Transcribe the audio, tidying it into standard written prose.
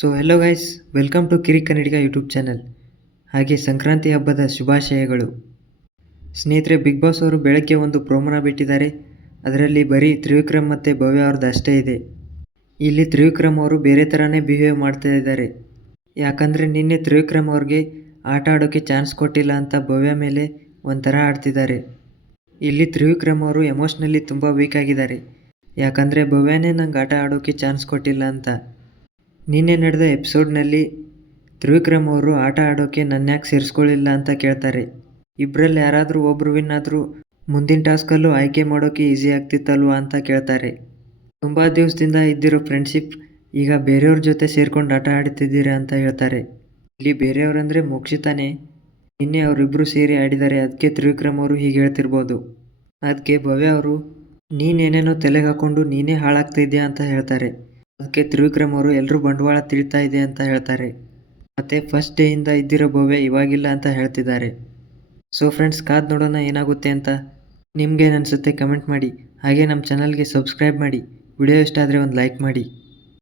So hello guys, welcome to Kiri Kannadiga YouTube channel. ಹಾಗೆ ಸಂಕ್ರಾಂತಿ ಹಬ್ಬದ ಶುಭಾಶಯಗಳು. ಸ್ನೇಹಿತರೆ, ಬಿಗ್ ಬಾಸ್ ಅವರು ಬೆಳಗ್ಗೆ ಒಂದು ಪ್ರೋಮೋನ ಬಿಟ್ಟಿದ್ದಾರೆ. ಅದರಲ್ಲಿ ಬರೀ ತ್ರಿವಿಕ್ರಮ್ ಮತ್ತು ಭವ್ಯ ಅವ್ರದ್ದು ಅಷ್ಟೇ ಇದೆ. ಇಲ್ಲಿ ತ್ರಿವಿಕ್ರಮ್ ಅವರು ಬೇರೆ ಥರನೇ ಬಿಹೇವ್ ಮಾಡ್ತಾ ಇದ್ದಾರೆ. ಯಾಕಂದರೆ ನಿನ್ನೆ ತ್ರಿವಿಕ್ರಮ್ ಅವ್ರಿಗೆ ಆಟ ಆಡೋಕ್ಕೆ ಚಾನ್ಸ್ ಕೊಟ್ಟಿಲ್ಲ ಅಂತ ಭವ್ಯ ಮೇಲೆ ಒಂಥರ ಆಡ್ತಿದ್ದಾರೆ. ಇಲ್ಲಿ ತ್ರಿವಿಕ್ರಮ್ ಅವರು ಎಮೋಷ್ನಲಿ ತುಂಬ ವೀಕ್ ಆಗಿದ್ದಾರೆ. ಯಾಕಂದರೆ ಭವ್ಯನೇ ನಂಗೆ ಆಟ ಆಡೋಕ್ಕೆ ಚಾನ್ಸ್ ಕೊಟ್ಟಿಲ್ಲ ಅಂತ. ನಿನ್ನೆ ನಡೆದ ಎಪಿಸೋಡ್ನಲ್ಲಿ ತ್ರಿವಿಕ್ರಮ್ ಅವರು ಆಟ ಆಡೋಕ್ಕೆ ನನ್ಯಾಕೆ ಸೇರಿಸ್ಕೊಳ್ಳಿಲ್ಲ ಅಂತ ಕೇಳ್ತಾರೆ. ಇಬ್ಬರಲ್ಲಿ ಯಾರಾದರೂ ಒಬ್ಬರು ವಿನ್ ಆದರೂ ಮುಂದಿನ ಟಾಸ್ಕಲ್ಲೂ ಆಯ್ಕೆ ಮಾಡೋಕ್ಕೆ ಈಸಿ ಆಗ್ತಿತ್ತಲ್ವಾ ಅಂತ ಕೇಳ್ತಾರೆ. ತುಂಬ ದಿವಸದಿಂದ ಇದ್ದಿರೋ ಫ್ರೆಂಡ್ಶಿಪ್ ಈಗ ಬೇರೆಯವ್ರ ಜೊತೆ ಸೇರ್ಕೊಂಡು ಆಟ ಆಡ್ತಿದ್ದೀರಾ ಅಂತ ಹೇಳ್ತಾರೆ. ಇಲ್ಲಿ ಬೇರೆಯವರಂದರೆ ಮೋಕ್ಷಿತಾನೇ. ನಿನ್ನೆ ಅವರಿಬ್ಬರು ಸೇರಿ ಆಡಿದ್ದಾರೆ, ಅದಕ್ಕೆ ತ್ರಿವಿಕ್ರಮ್ ಅವರು ಹೀಗೆ ಹೇಳ್ತಿರ್ಬೋದು. ಅದಕ್ಕೆ ಭವ್ಯ ಅವರು ನೀನೇನೇನೋ ತಲೆಗೆ ಹಾಕ್ಕೊಂಡು ನೀನೇ ಹಾಳಾಗ್ತಿದ್ಯಾ ಅಂತ ಹೇಳ್ತಾರೆ. ಅದಕ್ಕೆ ತ್ರಿವಿಕ್ರಮ್ ಅವರು ಎಲ್ಲರೂ ಬಂಡವಾಳ ತಿಳ್ತಾ ಇದೆ ಅಂತ ಹೇಳ್ತಾರೆ. ಮತ್ತು ಫಸ್ಟ್ ಡೇಯಿಂದ ಇದ್ದಿರೋ ಭವ್ಯ ಇವಾಗಿಲ್ಲ ಅಂತ ಹೇಳ್ತಿದ್ದಾರೆ. ಸೊ ಫ್ರೆಂಡ್ಸ್, ಕಾದು ನೋಡೋಣ ಏನಾಗುತ್ತೆ ಅಂತ. ನಿಮ್ಗೇನು ಅನಿಸುತ್ತೆ ಕಮೆಂಟ್ ಮಾಡಿ. ಹಾಗೆ ನಮ್ಮ ಚಾನಲ್ಗೆ ಸಬ್ಸ್ಕ್ರೈಬ್ ಮಾಡಿ. ವಿಡಿಯೋ ಇಷ್ಟ ಆದರೆ ಒಂದು ಲೈಕ್ ಮಾಡಿ.